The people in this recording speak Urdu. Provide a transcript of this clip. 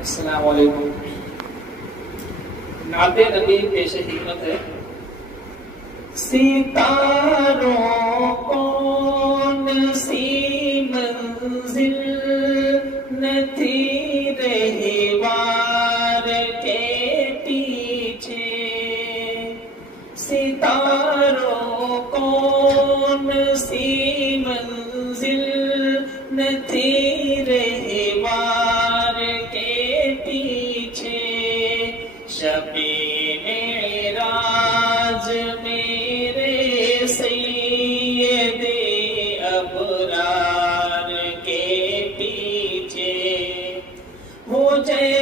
السلام علیکم. نعت نبی پیش خدمت ہے. ستاروں کون سی منزل نہ تھی رہوار کے پیچھے، ستاروں کون سی منزل نہ تھی رہوار کے پیچھے، شب-ے معراج میرے سید ابرار کے پیچھے، وہ جیسے